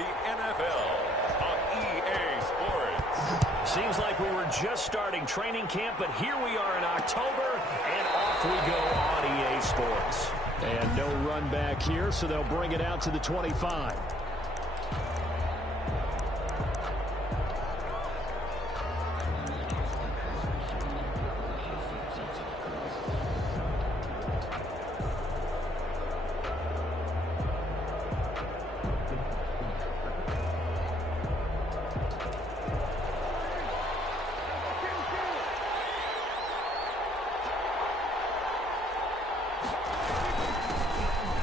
the NFL on EA Sports. Seems like we were just starting training camp, but here we are in October, and off we go on EA Sports. And no run back here, so they'll bring it out to the 25.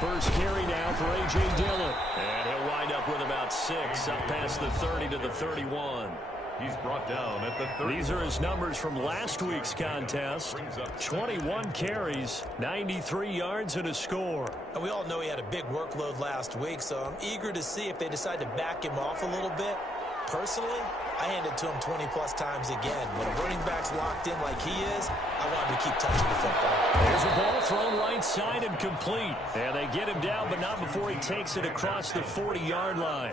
First carry now for A.J. Dillon. And he'll wind up with about 6, up past the 30 to the 31. He's brought down at the 30. These are his numbers from last week's contest. 21 carries, 93 yards, and a score. And we all know he had a big workload last week, so I'm eager to see if they decide to back him off a little bit. Personally, I hand it to him 20-plus times again. When a running back's locked in like he is, I want him to keep touching the football. There's a ball thrown right side and complete. And they get him down, but not before he takes it across the 40-yard line.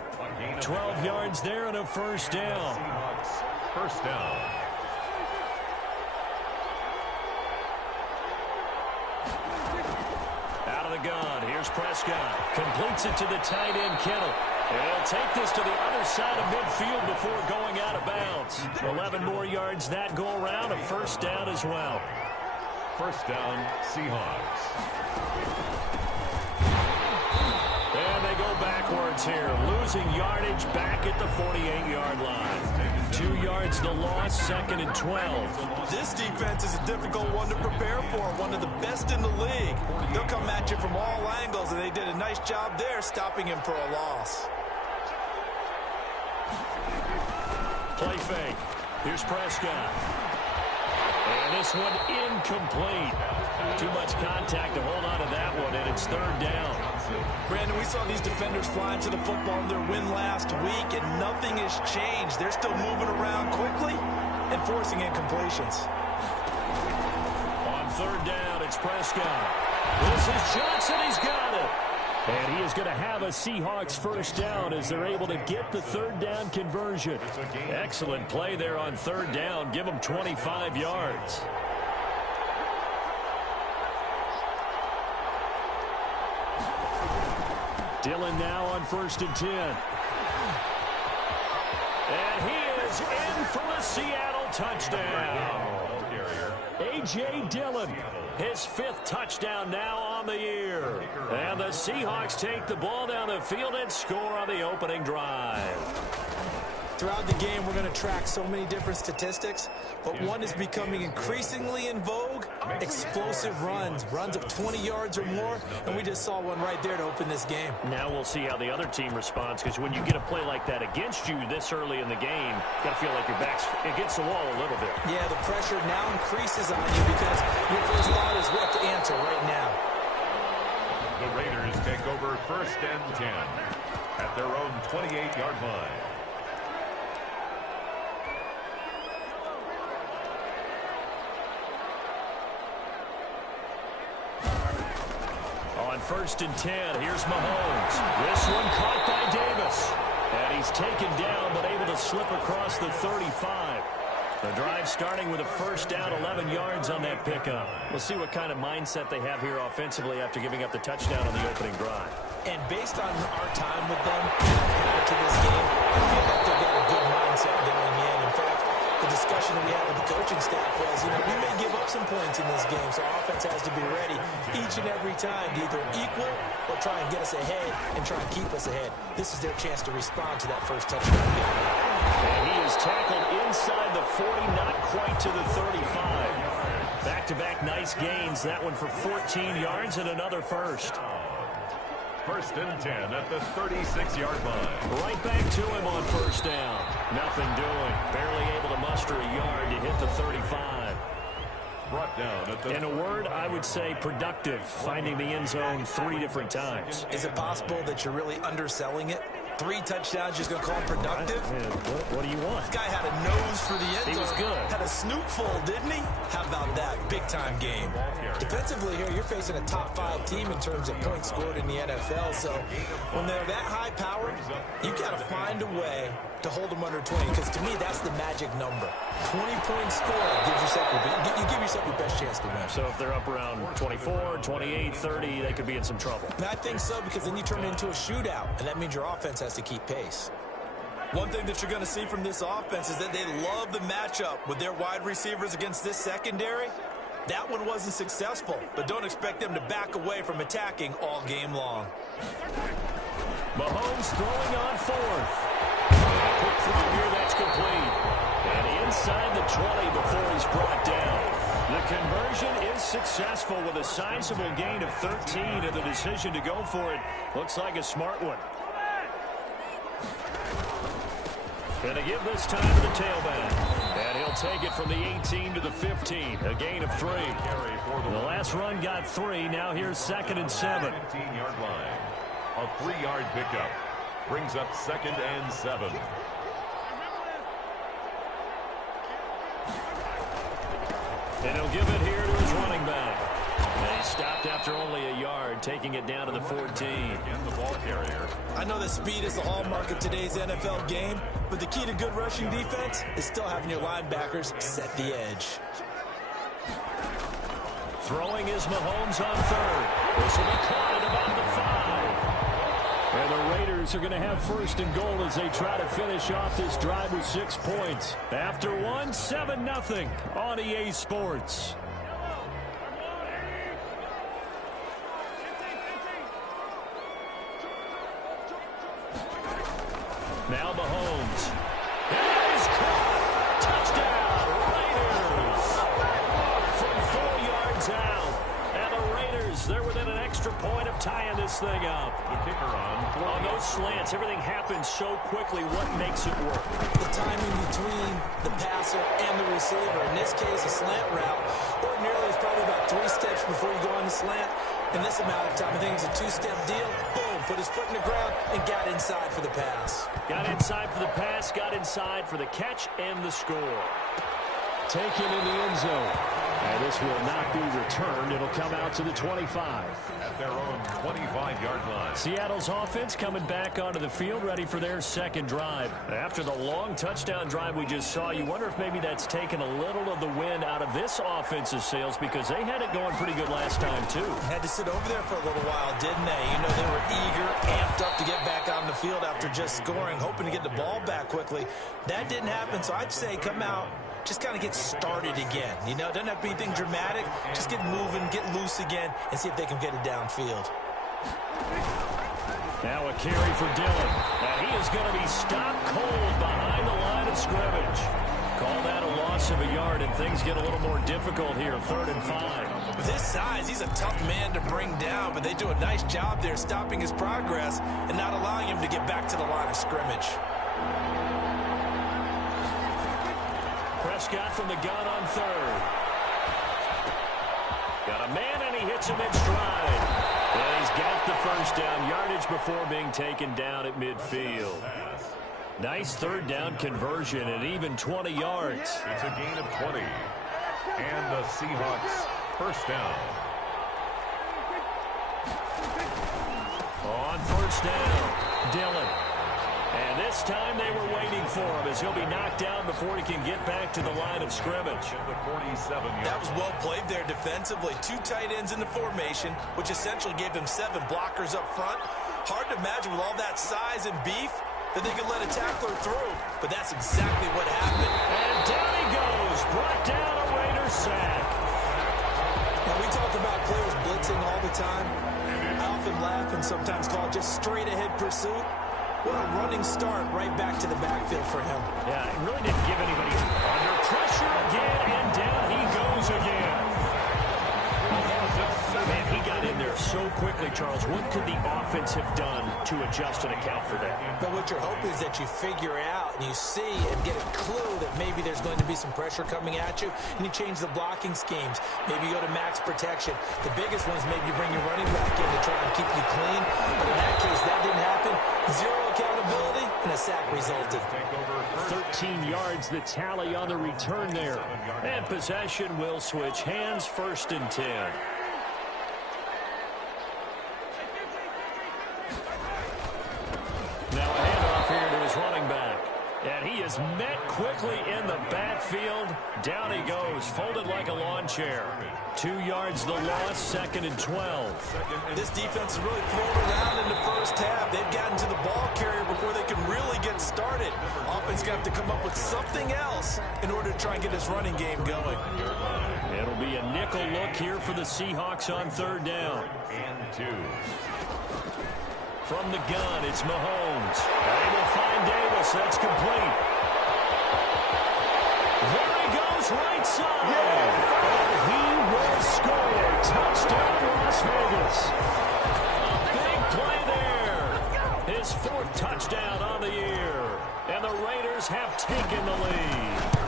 12 yards there and a first down. First down. Out of the gun, here's Prescott. Completes it to the tight end, Kittle. And he'll take this to the other side of midfield before going out of bounds. 11 more yards that go around, a first down as well. First down, Seahawks. And they go backwards here, losing yardage back at the 48-yard line. 2 yards the loss, 2nd and 12. This defense is a difficult one to prepare for, one of the best in the league. They'll come at you from all angles, and they did a nice job there stopping him for a loss. Play fake. Here's Prescott. And this one incomplete. Too much contact to hold on to that one, and it's 3rd down. Brandon, we saw these defenders flying to the football in their win last week, and nothing has changed. They're still moving around quickly and forcing incompletions. On 3rd down, it's Prescott. This is Johnson. He's got it. And he is going to have a Seahawks first down as they're able to get the 3rd down conversion. Excellent play there on 3rd down. Give them 25 yards. Dillon now on 1st and 10. And he is in for the Seattle touchdown. A.J. Dillon, his 5th touchdown now on the year. And the Seahawks take the ball down the field and score on the opening drive. Throughout the game, we're going to track so many different statistics, but one is becoming increasingly in vogue: explosive runs, runs of 20 yards or more, and we just saw one right there to open this game. Now we'll see how the other team responds, because when you get a play like that against you this early in the game, you got to feel like your back's against the wall a little bit. Yeah, the pressure now increases on you because your first thought is what to answer right now. The Raiders take over 1st and 10 at their own 28-yard line. On 1st and 10, here's Mahomes. This one caught by Davis. And he's taken down, but able to slip across the 35. The drive starting with a first down, 11 yards on that pickup. We'll see what kind of mindset they have here offensively after giving up the touchdown on the opening drive. And based on our time with them prior to this game, I feel like they've got a good mindset going in. In fact, the discussion that we had with the coaching staff was, we may give up some points in this game, so our offense has to be ready each and every time to either equal or try and get us ahead and try and keep us ahead. This is their chance to respond to that first touchdown. And he is tackled inside the 40, not quite to the 35. Back-to-back nice gains. That one for 14 yards and another first. 1st and 10 at the 36-yard line. Right back to him on 1st down. Nothing doing. Barely able to muster a yard to hit the 35. Brought down at the... In a word, I would say productive, finding the end zone 3 different times. Is it possible that you're really underselling it? 3 touchdowns, just going to call him productive? What do you want? This guy had a nose for the end zone. He was good. Had a snoot full, didn't he? How about that? Big-time game. Defensively here, you're facing a top 5 team in terms of points scored in the NFL. So when they're that high-powered, You've got to find a way to hold them under 20, because to me, that's the magic number. 20-point score gives yourself you give yourself your best chance to win. So if they're up around 24, 28, 30, they could be in some trouble. And I think so, because then you turn it into a shootout, and that means your offense has to keep pace. One thing that you're going to see from this offense is that they love the matchup with their wide receivers against this secondary. That one wasn't successful, but don't expect them to back away from attacking all game long. Mahomes throwing on fourth. Quick throw here, that's complete. And inside the 20 before he's brought down. The conversion is successful with a sizable gain of 13, and the decision to go for it looks like a smart one. Going to give this time to the tailback. And he'll take it from the 18 to the 15. A gain of 3. The last run got 3. Now here's 2nd and 7. 15-yard line. A 3-yard pickup. Brings up 2nd and 7. And he'll give it here to his running back. And he stopped after only a yard, taking it down to the 14. Again, the ball carrier. I know that speed is the hallmark of today's NFL game, but the key to good rushing defense is still having your linebackers set the edge. Throwing is Mahomes on third. This will be caught at about the 5. And the Raiders are going to have 1st and goal as they try to finish off this drive with 6 points. After one, 7-0 on EA Sports. Now Mahomes. And he's caught. Touchdown, Raiders. From 4 yards out. And the Raiders, they're within an extra point of tying this thing up. The kicker on those slants, everything happens so quickly. What makes it work? The timing between the passer and the receiver. In this case, a slant route. Ordinarily, it's probably about 3 steps before you go on the slant. In this amount of time, I think it's a 2-step deal. Boom, put his foot in the ground and got inside for the pass. Got inside for the pass, got inside for the catch and the score. Taken in the end zone. And this will not be returned. It'll come out to the 25. At their own 25-yard line. Seattle's offense coming back onto the field, ready for their 2nd drive. After the long touchdown drive we just saw, you wonder if maybe that's taken a little of the wind out of this offense's sails, because they had it going pretty good last time, too. Had to sit over there for a little while, didn't they? You know, they were eager, amped up to get back on the field after just scoring, hoping to get the ball back quickly. That didn't happen, so I'd say come out, just kind of get started again. You know, it doesn't have to be anything dramatic. Just get moving, get loose again, and see if they can get it downfield. Now a carry for Dillon. And he is going to be stopped cold behind the line of scrimmage. Call that a loss of a yard, and things get a little more difficult here. 3rd and 5. With his size, he's a tough man to bring down, but they do a nice job there stopping his progress and not allowing him to get back to the line of scrimmage. Prescott from the gun on 3rd. Got a man, and he hits him in stride. And he's got the 1st down, yardage before being taken down at midfield. Nice 3rd down conversion, and even 20 yards. It's a gain of 20. And the Seahawks 1st down. On 1st down, Dillon. And this time they were waiting for him, as he'll be knocked down before he can get back to the line of scrimmage. That was well played there defensively. 2 tight ends in the formation, which essentially gave him 7 blockers up front. Hard to imagine with all that size and beef that they could let a tackler through, but that's exactly what happened. And down he goes, brought down a Raider sack. Now, we talk about players blitzing all the time. I often laugh and sometimes call it just straight-ahead pursuit. What a running start right back to the backfield for him. Yeah, it really didn't give anybody under pressure again, and down he goes again. Man, he got in there so quickly, Charles. What could the offense have done to adjust and account for that? But what you're hoping is that you figure out and you see and get a clue that maybe there's going to be some pressure coming at you, and you change the blocking schemes. Maybe you go to max protection. The biggest one is maybe you bring your running back in to try and keep you clean. But in that case, that didn't happen. 0 accountability, and a sack resulted. 13 yards, the tally on the return there. And possession will switch hands, 1st and 10. Now a And he is met quickly in the backfield. Down he goes, folded like a lawn chair. 2 yards the loss, 2nd and 12. This defense is really thrown around in the first half. They've gotten to the ball carrier before they can really get started. Offense got to come up with something else in order to try and get this running game going. It'll be a nickel look here for the Seahawks on 3rd down. And 2. From the gun, it's Mahomes. They will find Davis. That's complete. There he goes, right side. And he will score. Touchdown, Las Vegas. A big play there. His 4th touchdown on the year. And the Raiders have taken the lead.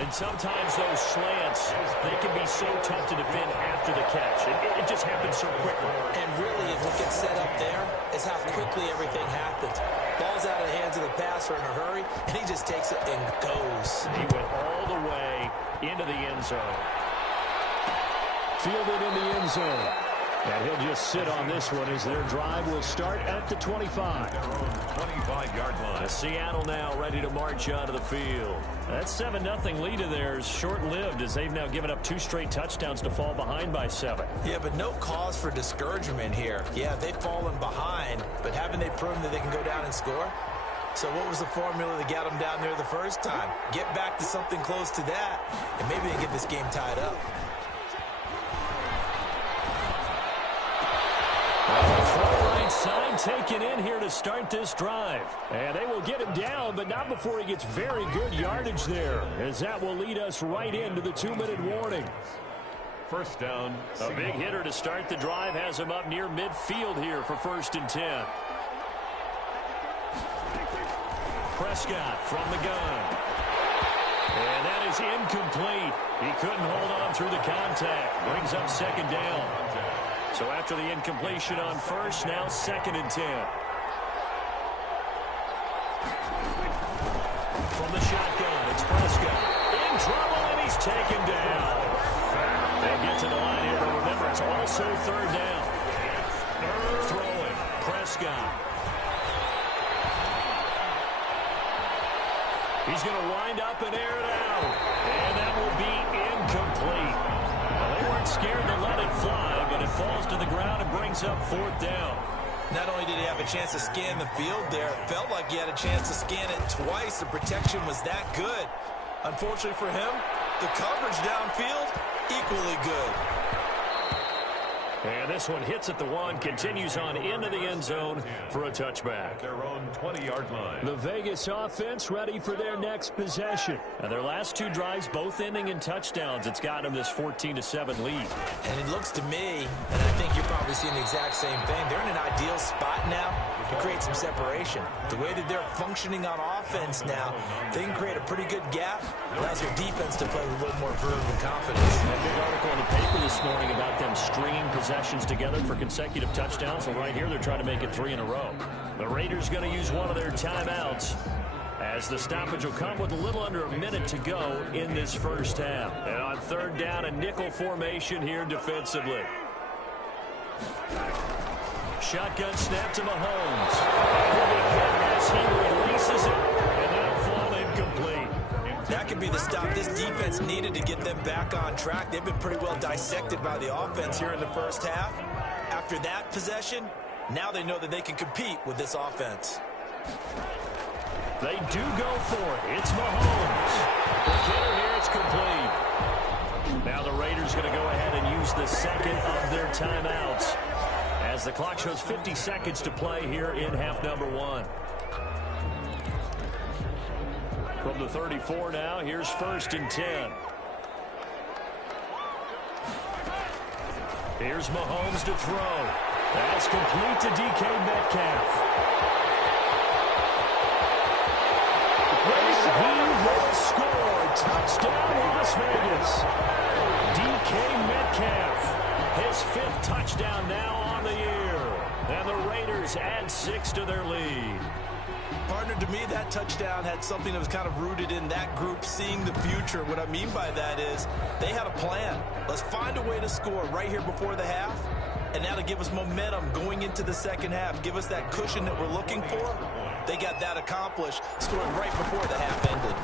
And sometimes those slants, they can be so tough to defend after the catch. It just happens so quickly. And really, what gets set up there is how quickly everything happens. Ball's out of the hands of the passer in a hurry, and he just takes it and goes. He went all the way into the end zone. Fielded in the end zone. And he'll just sit on this one as their drive will start at the 25. 25-yard line. Seattle now ready to march onto the field. That 7-0 lead of theirs short-lived as they've now given up 2 straight touchdowns to fall behind by 7. Yeah, but no cause for discouragement here. Yeah, they've fallen behind, but haven't they proven that they can go down and score? So what was the formula that got them down there the first time? Get back to something close to that, and maybe they can get this game tied up. Right side taken in here to start this drive. And they will get him down, but not before he gets very good yardage there, as that will lead us right into the 2-minute warning. 1st down. A big hitter to start the drive has him up near midfield here for 1st and 10. Prescott from the gun. And that is incomplete. He couldn't hold on through the contact. Brings up 2nd down. So after the incompletion on 1st, now 2nd and 10. From the shotgun, it's Prescott. In trouble, and he's taken down. They'll get to the line here, but remember, it's also 3rd down. Throwing, Prescott. He's going to wind up and air it out. And that will be incomplete. Well, they weren't scared to let it fly, but it falls to the ground and brings up 4th down. Not only did he have a chance to scan the field there, it felt like he had a chance to scan it twice. The protection was that good. Unfortunately for him, the coverage downfield, equally good. And this one hits at the 1, continues on into the end zone for a touchback. Their own 20-yard line. The Vegas offense ready for their next possession. And their last 2 drives, both ending in touchdowns. It's got them this 14-7 lead. And it looks to me, and I think you're probably seeing the exact same thing, they're in an ideal spot now to create some separation. The way that they're functioning on offense now, they can create a pretty good gap. Allows their defense to play with a little more verve and confidence. A big article in the paper this morning about them stringing possessions together for consecutive touchdowns. And right here, they're trying to make it 3 in a row. The Raiders going to use one of their timeouts as the stoppage will come with a little under a minute to go in this first half. And on 3rd down, a nickel formation here defensively. Shotgun snap to Mahomes. As he releases it, and that'll fall incomplete. That could be the stop this defense needed to get them back on track. They've been pretty well dissected by the offense here in the first half. After that possession, now they know that they can compete with this offense. They do go for it. It's Mahomes. The kicker here, it's complete. Now the Raiders going to go ahead and use the 2nd of their timeouts as the clock shows 50 seconds to play here in half number 1. From the 34 now, here's 1st and 10. Here's Mahomes to throw. That's complete to DK Metcalf. He will score. Touchdown, Las Vegas. DK Metcalf, his 5th touchdown now on the year. And the Raiders add 6 to their lead. Partner, to me, that touchdown had something that was kind of rooted in that group seeing the future. What I mean by that is they had a plan. Let's find a way to score right here before the half, and that'll give us momentum going into the second half. Give us that cushion that we're looking for. they got that accomplished, scoring right before the half ended.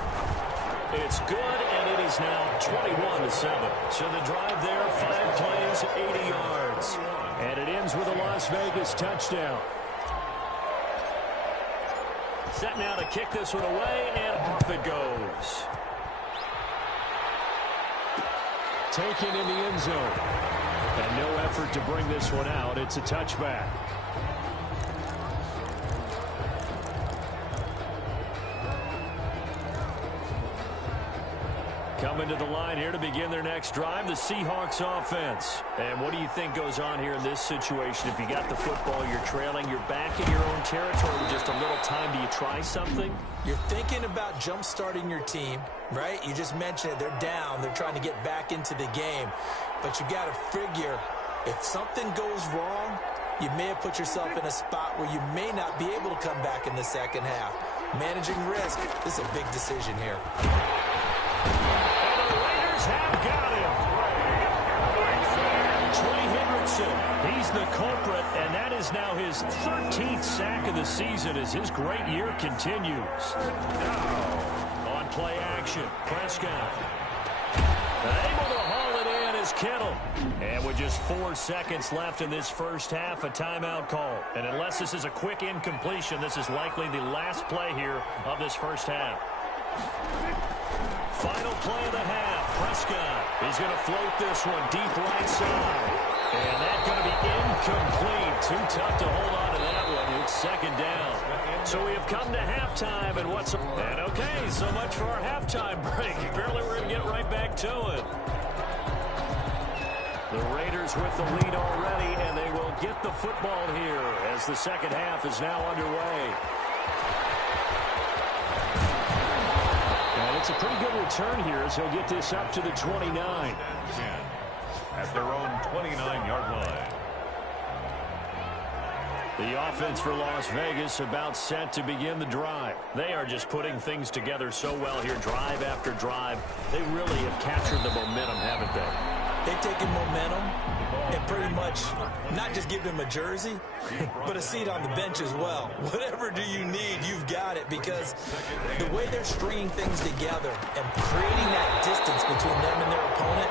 It's good, and it is now 21-7. So the drive there, 5 plays, 80 yards. And it ends with a Las Vegas touchdown. Set now to kick this one away, and off it goes. Taken in the end zone. And no effort to bring this one out. It's a touchback. Coming to the line here to begin their next drive, the Seahawks offense. And what do you think goes on here in this situation? If you got the football, you're trailing, you're back in your own territory with just a little time. Do you try something? You're thinking about jump-starting your team, right? You just mentioned it. They're down. They're trying to get back into the game. But you got to figure, if something goes wrong, you may have put yourself in a spot where you may not be able to come back in the second half. Managing risk, this is a big decision here. Have got him. Trey Hendrickson, he's the culprit, and that is now his 13th sack of the season as his great year continues. On play action, Prescott. Able to haul it in is Kittle. And with just 4 seconds left in this first half, a timeout call. And unless this is a quick incompletion, this is likely the last play here of this first half. Final play of the half. Prescott is going to float this one deep right side. And that's going to be incomplete. Too tough to hold on to that one. It's second down. So we have come to halftime. And okay, so much for our halftime break. Apparently we're going to get right back to it. The Raiders with the lead already, and they will get the football here as the second half is now underway. It's a pretty good return here as he'll get this up to the 29. At their own 29-yard line. The offense for Las Vegas about set to begin the drive. They are just putting things together so well here, drive after drive. They really have captured the momentum, haven't they? They've taken momentum and pretty much not just give them a jersey, but a seat on the bench as well. Whatever do you need, you've got it, because the way they're stringing things together and creating that distance between them and their opponent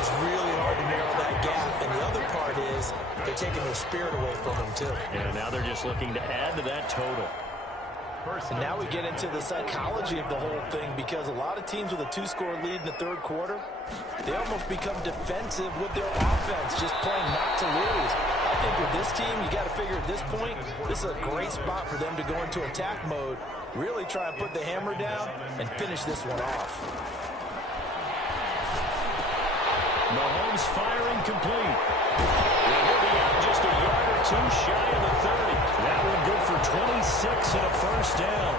is really hard to narrow that gap. And the other part is they're taking their spirit away from them, too. And now they're just looking to add to that total. And now we get into the psychology of the whole thing, because a lot of teams with a 2-score lead in the third quarter, they almost become defensive with their offense, just playing not to lose. I think with this team, you got to figure at this point, this is a great spot for them to go into attack mode, really try and put the hammer down and finish this one off. Mahomes firing complete. He'll be out just a yard or two shy of the 30. That one good for 26 and a first down.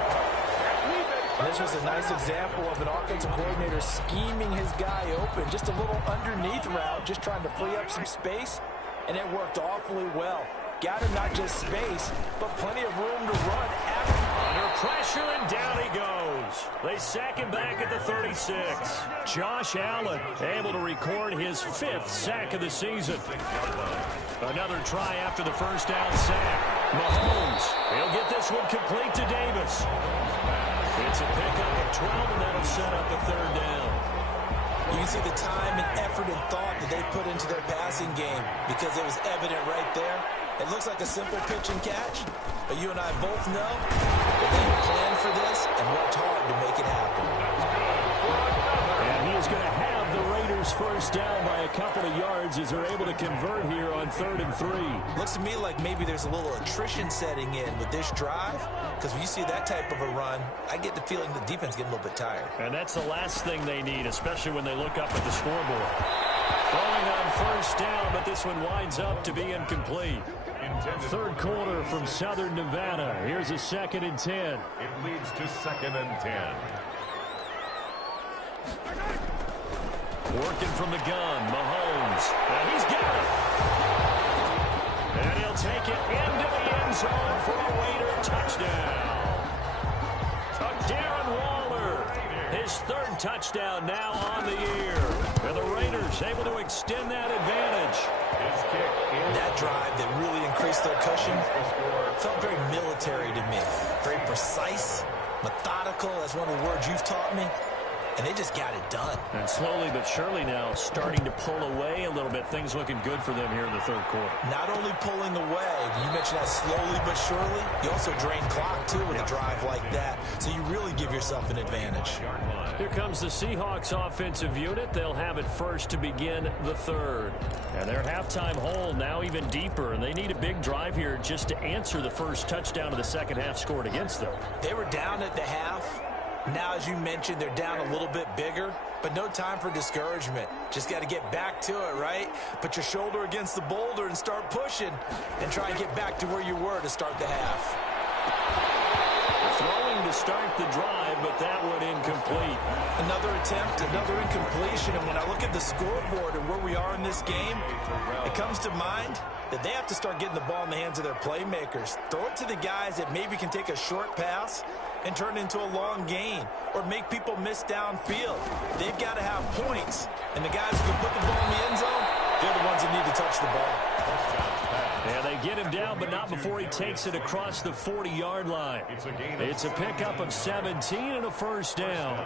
This was a nice example of an offensive coordinator scheming his guy open. Just a little underneath route, just trying to free up some space, and it worked awfully well. Got him not just space, but plenty of room to run after. Under pressure, and down he goes. They sack him back at the 36. Josh Allen able to record his 5th sack of the season. Another try after the first down sack. Mahomes, he'll get this one complete to Davis. It's a pickup of 12, and that'll set up the third down. You can see the time and effort and thought that they put into their passing game, because it was evident right there. It looks like a simple pitch and catch, but you and I both know that they planned for this and worked hard to make it happen. And he is going to have the Raiders first down by a couple of yards as they're able to convert here on 3rd and 3. Looks to me like maybe there's a little attrition setting in with this drive, because when you see that type of a run, I get the feeling the defense getting a little bit tired. And that's the last thing they need, especially when they look up at the scoreboard. Throwing on first down, but this one winds up to be incomplete. Third quarter from Southern Nevada. Here's a 2nd and 10. It leads to 2nd and 10. Working from the gun, Mahomes. And he's got it. And he'll take it into the end zone for a Raider touchdown. Darren Waller, his 3rd touchdown now on the year. And the Raiders able to extend that advantage. That drive that really increased their cushion felt very military to me. very precise, methodical. That's one of the words you've taught me. And they just got it done. And slowly but surely now starting to pull away a little bit. Things looking good for them here in the third quarter. Not only pulling away, you mentioned that slowly but surely, you also drain clock, too, with a drive like that. So you really give yourself an advantage. Here comes the Seahawks offensive unit. They'll have it first to begin the third. And their halftime hole now even deeper. And they need a big drive here just to answer the first touchdown of the second half scored against them. They were down at the half. Now, as you mentioned, they're down a little bit bigger, but no time for discouragement. Just got to get back to it, right? Put your shoulder against the boulder and start pushing and try and get back to where you were to start the half. Throwing to start the drive, but that one incomplete. Another attempt, another incompletion, and when I look at the scoreboard and where we are in this game, it comes to mind that they have to start getting the ball in the hands of their playmakers. Throw it to the guys that maybe can take a short pass and turn it into a long gain or make people miss downfield. They've got to have points, and the guys who can put the ball in the end zone, they're the ones that need to touch the ball. Yeah, they get him down, but not before he takes it across the 40-yard line. It's a pickup of 17 and a first down.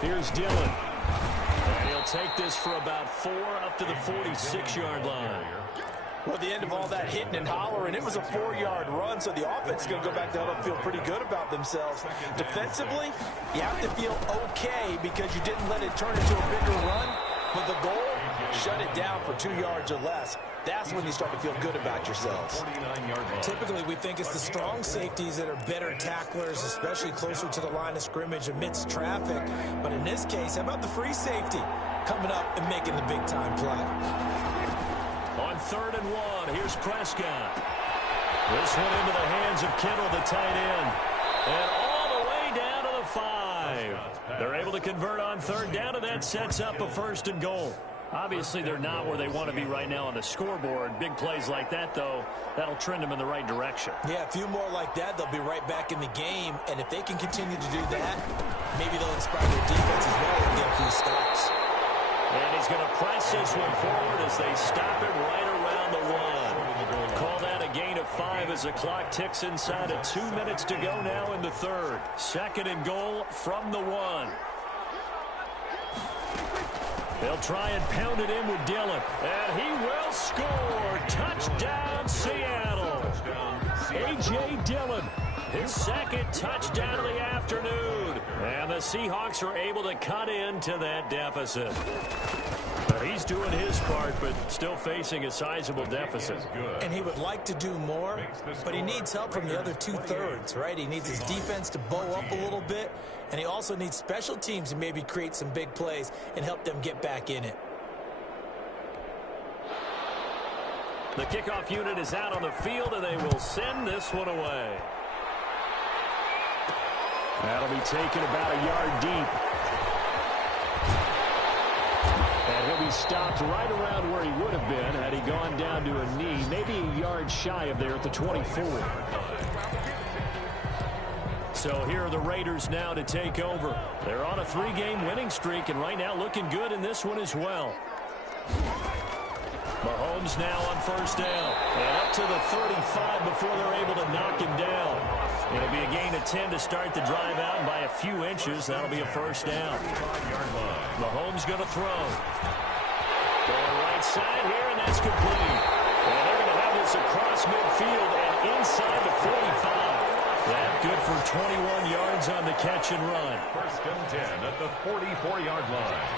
Here's Dillon. And he'll take this for about 4 up to the 46-yard line. Well, at the end of all that hitting and hollering, it was a 4-yard run, so the offense is going to go back down and feel pretty good about themselves. Defensively, you have to feel okay because you didn't let it turn into a bigger run, but the goal, shut it down for 2 yards or less. That's when you start to feel good about yourselves. Typically, we think it's the strong safeties that are better tacklers, especially closer to the line of scrimmage amidst traffic. But in this case, how about the free safety coming up and making the big-time play? On 3rd and 1, here's Prescott. This one into the hands of Kittle, the tight end. And all the way down to the 5. They're able to convert on 3rd down, and that sets up a 1st and goal. Obviously, they're not where they want to be right now on the scoreboard. Big plays like that, though, that'll trend them in the right direction. Yeah, a few more like that, they'll be right back in the game. And if they can continue to do that, maybe they'll inspire their defense as well and get a few stops. And he's going to press this one forward as they stop it right around the 1. Call that a gain of 5 as the clock ticks inside of 2 minutes to go now in the 3rd. 2nd and goal from the 1. They'll try and pound it in with Dillon. And he will score. Touchdown, Seattle. A.J. Dillon, his 2nd touchdown of the afternoon. And the Seahawks are able to cut into that deficit. He's doing his part, but still facing a sizable deficit. And he would like to do more, but he needs help from the other 2/3, right? He needs his defense to bow up a little bit, and he also needs special teams to maybe create some big plays and help them get back in it. The kickoff unit is out on the field, and they will send this one away. That'll be taken about a yard deep. And he'll be stopped right around where he would have been had he gone down to a knee, maybe a yard shy of there at the 24. So here are the Raiders now to take over. They're on a 3-game winning streak, and right now looking good in this one as well. Mahomes now on 1st down. And up to the 35 before they're able to knock him down. It'll be a gain of 10 to start the drive out, and by a few inches, that'll be a 1st down. Mahomes going to throw. Going right side here, and that's complete. And they're going to have this across midfield and inside the 45. That good for 21 yards on the catch and run. 1st and 10 at the 44-yard line.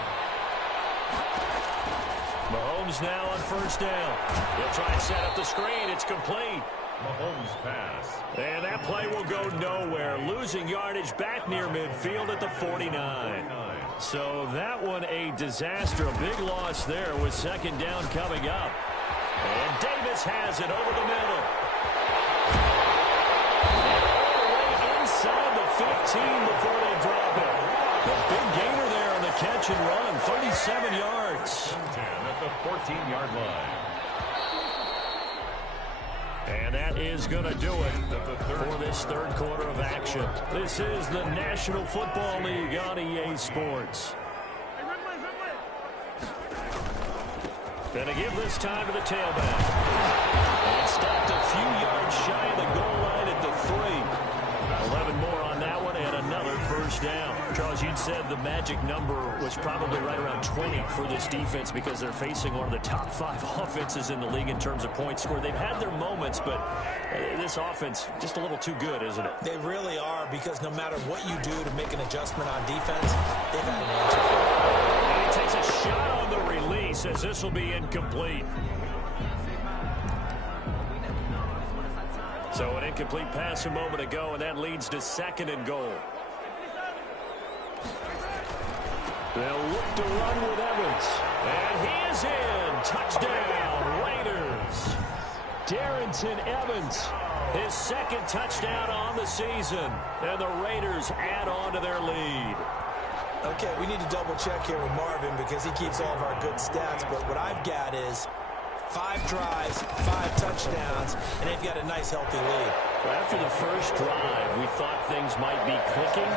Mahomes now on 1st down. He'll try and set up the screen. It's complete. Mahomes pass. And that play will go nowhere. Losing yardage back near midfield at the 49. So that one a disaster. A big loss there with 2nd down coming up. And Davis has it over the middle. And all the way inside the 15 before they drop it. A big gainer there on the catch and run. 37 yards. 10 at the 14-yard line. And that is going to do it for this 3rd quarter of action. This is the National Football League on EA Sports. Going to give this time to the tailback. And stopped the magic number was probably right around 20 for this defense because they're facing one of the top 5 offenses in the league in terms of points scored. They've had their moments, but this offense just a little too good, isn't it? They really are, because no matter what you do to make an adjustment on defense, they've had an answer for it. And he takes a shot on the release as this will be incomplete. So an incomplete pass a moment ago, and that leads to 2nd and goal. They'll look to run with Evans. And he is in. Touchdown, Raiders. Darrington Evans, his 2nd touchdown on the season. And the Raiders add on to their lead. Okay, we need to double check here with Marvin because he keeps all of our good stats. But what I've got is 5 drives, 5 touchdowns, and they've got a nice, healthy lead. Well, after the first drive, we thought things might be clicking.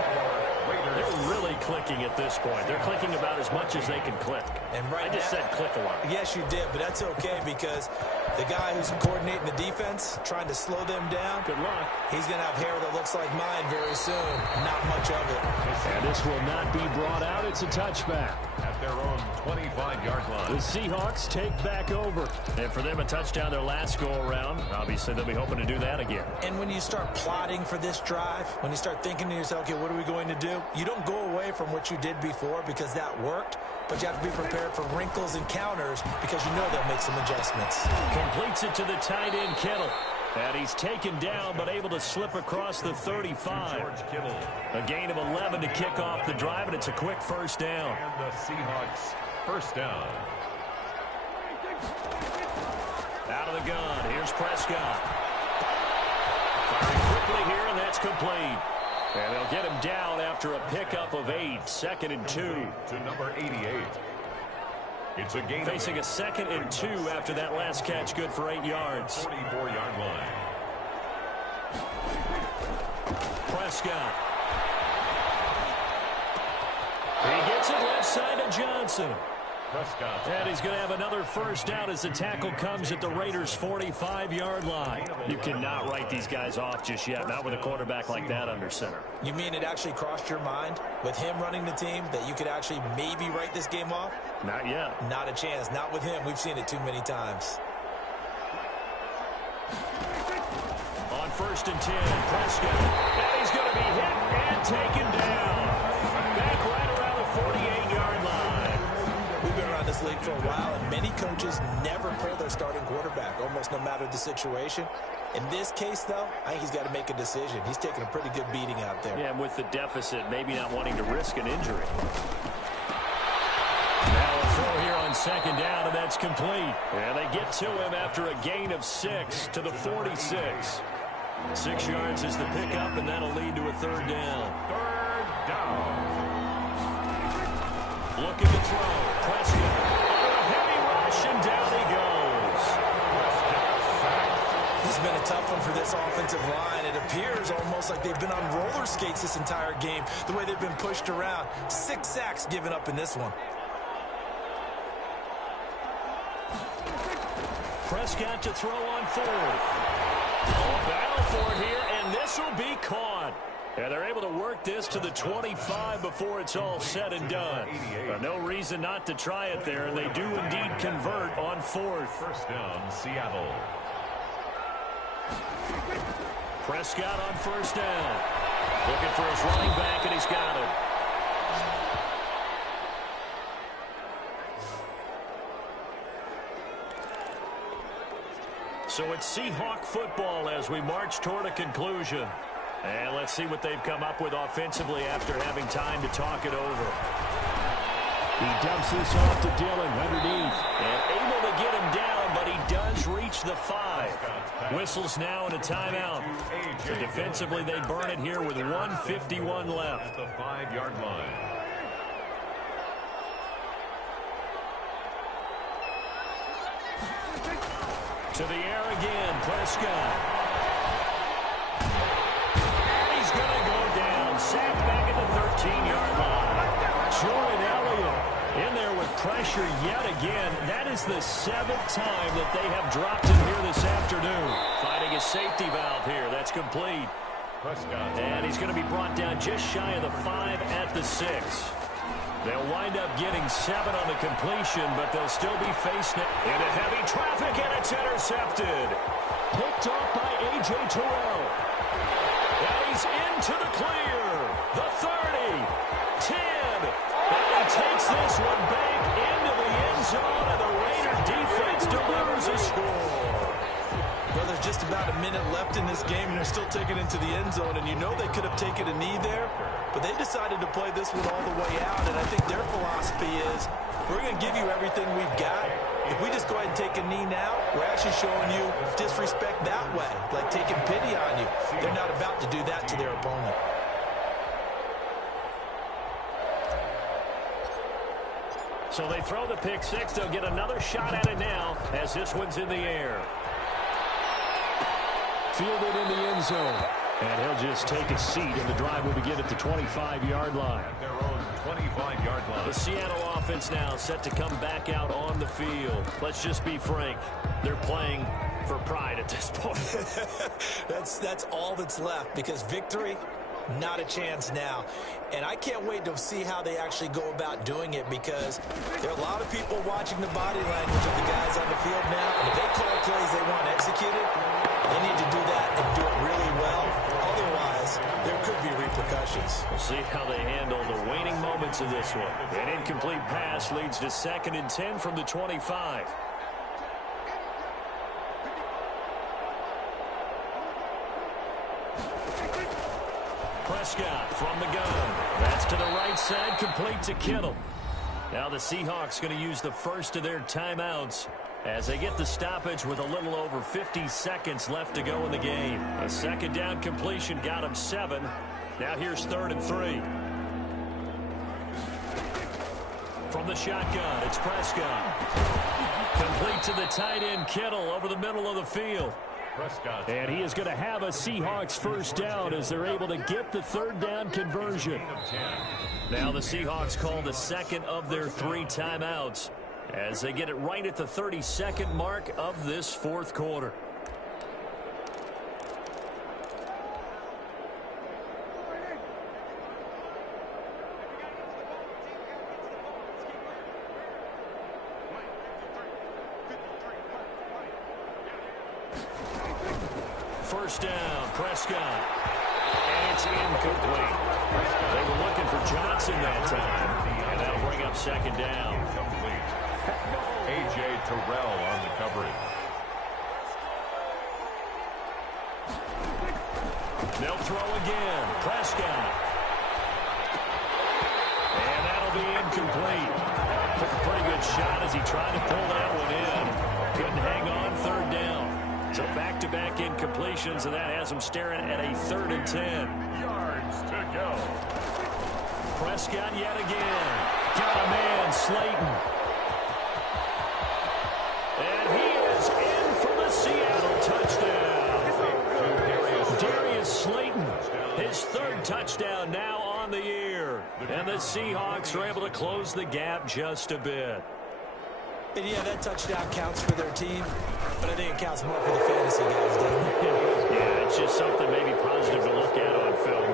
They're really clicking at this point. They're clicking about as much as they can click. And I just said click a lot. Yes, you did, but that's okay because the guy who's coordinating the defense, trying to slow them down, good luck. He's going to have hair that looks like mine very soon. Not much of it. And this will not be brought out. It's a touchback. At their own 25-yard line. The Seahawks take back over. And for them, a touchdown their last go-around. Obviously, they'll be hoping to do that again. And when you start plotting for this drive, when you start thinking to yourself, okay, what are we going to do? You don't go away from what you did before because that worked, but you have to be prepared for wrinkles and counters because you know they'll make some adjustments. Completes it to the tight end, Kittle. And he's taken down, but able to slip across the 35. A gain of 11 to kick off the drive, and it's a quick first down. And the Seahawks first down. Out of the gun, here's Prescott. Firing quickly here, and that's complete. And they'll get him down after a pickup of 8, 2nd and 2. To number 88. It's a gain. Facing a 2nd and 2 after that last catch, good for 8 yards. 44-yard line. Prescott. He gets it left side to Johnson. Prescott. And he's going to have another first down as the tackle comes at the Raiders' 45-yard line. You cannot write these guys off just yet, not with a quarterback like that under center. You mean it actually crossed your mind with him running the team that you could actually maybe write this game off? Not yet. Not a chance. Not with him. We've seen it too many times. On 1st and 10, Prescott. And he's going to be hit and taken down. Back right around the 48-yard line. We've been around this league for a while, and many coaches never pull their starting quarterback, almost no matter the situation. In this case, though, I think he's got to make a decision. He's taking a pretty good beating out there. Yeah, and with the deficit, maybe not wanting to risk an injury. Now a throw here on 2nd down, and that's complete. And they get to him after a gain of 6 to the 46. 6 yards is the pickup, and that'll lead to a 3rd down. 3rd down. Looking to throw. Prescott. A heavy rush, and down he goes. This has been a tough one for this offensive line. It appears almost like they've been on roller skates this entire game, the way they've been pushed around. 6 sacks given up in this one. Prescott to throw on 4th. Battle for it here, and this will be caught. And they're able to work this to the 25 before it's all said and done. No reason not to try it there, and they do indeed convert on 4th. First down, Seattle. Prescott on 1st down. Looking for his running back, and he's got it. So it's Seahawk football as we march toward a conclusion. And let's see what they've come up with offensively after having time to talk it over. He dumps this off to Dillon underneath. And able to get him down, but he does reach the 5. Whistles now and a timeout. So defensively, they burn it here with 1:51 left. At the 5-yard line. To the air again, Prescott. And he's going to go down. Sacked back at the 13-yard line. Jordan Elliott in there with pressure yet again. That is the 7th time that they have dropped him here this afternoon. Finding a safety valve here. That's complete. Prescott. And he's going to be brought down just shy of the 5 at the 6. They'll wind up getting 7 on the completion, but they'll still be facing it into heavy traffic, and it's intercepted. Picked off by A.J. Terrell. And he's into the clear. The 30, 10. And he takes this one back into the end zone, and the Raider defense delivers a score. Well, there's just about a minute left in this game, and they're still taking it into the end zone. And you know they could have taken a knee there, but they decided to play this one all the way out. And I think their philosophy is, we're going to give you everything we've got. If we just go ahead and take a knee now, we're actually showing you disrespect that way, like taking pity on you. They're not about to do that to their opponent. So they throw the pick six. They'll get another shot at it now as this one's in the air. Fielded in the end zone. And he'll just take a seat, and the drive will begin at the 25-yard line. At their own 25-yard line. The Seattle offense now set to come back out on the field. Let's just be frank. They're playing for pride at this point. That's all that's left, because victory, not a chance now. And I can't wait to see how they actually go about doing it, because there are a lot of people watching the body language of the guys on the field now. And if they call plays they want executed, they need to do that and do it really well. Otherwise, there could be repercussions. We'll see how they handle the waning moments of this one. An incomplete pass leads to 2nd and 10 from the 25. Prescott from the gun. That's to the right side, complete to Kittle. Now the Seahawks going to use the first of their timeouts as they get the stoppage with a little over 50 seconds left to go in the game. A 2nd down completion got him 7. Now here's 3rd and 3. From the shotgun, it's Prescott. Complete to the tight end, Kittle, over the middle of the field. Prescott. And he is going to have a Seahawks first down as they're able to get the 3rd down conversion. Now the Seahawks call the 2nd of their 3 timeouts as they get it right at the 32nd mark of this 4th quarter. First down, Prescott. And it's incomplete. They were looking for Johnson that time. And that'll bring up 2nd down. Incomplete. A.J. Terrell on the coverage. They'll throw again. Prescott. And that'll be incomplete. Took a pretty good shot as he tried to pull that one in. Couldn't hang on, 3rd down. So back-to-back incompletions, and that has him staring at a 3rd and 10. Yards to go. Prescott yet again. Got a man, Slayton. And he is in for the Seattle touchdown. Darius Slayton, his 3rd touchdown now on the year. And the Seahawks are able to close the gap just a bit. And yeah, that touchdown counts for their team, but I think it counts more for the fantasy guys, doesn't it? Yeah, it's just something maybe positive to look at on film,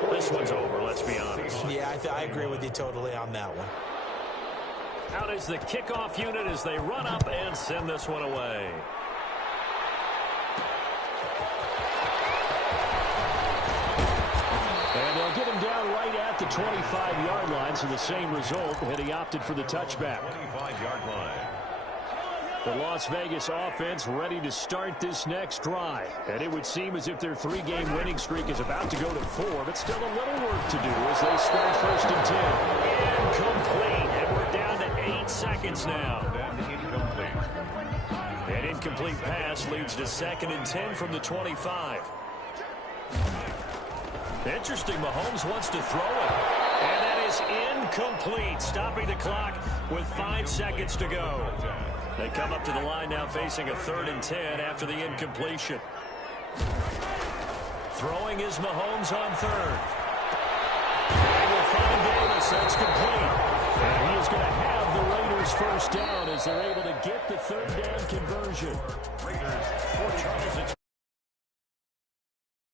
but this one's over, let's be honest. Yeah, I agree with you totally on that one. Out is the kickoff unit as they run up and send this one away. And they'll get him down right at the 25-yard line, so the same result, and he opted for the touchback. 25-yard line. The Las Vegas offense ready to start this next drive. And it would seem as if their 3-game winning streak is about to go to 4, but still a little work to do as they start 1st and 10. Incomplete, and we're down to 8 seconds now. Then incomplete. An incomplete pass leads to 2nd and 10 from the 25. Interesting, Mahomes wants to throw it. And that is incomplete, stopping the clock with 5 seconds to go. They come up to the line now facing a 3rd and 10 after the incompletion. Throwing is Mahomes on 3rd. And we'll find Davis. That's complete. And he is going to have the Raiders first down as they're able to get the 3rd down conversion. Raiders, 4 charges.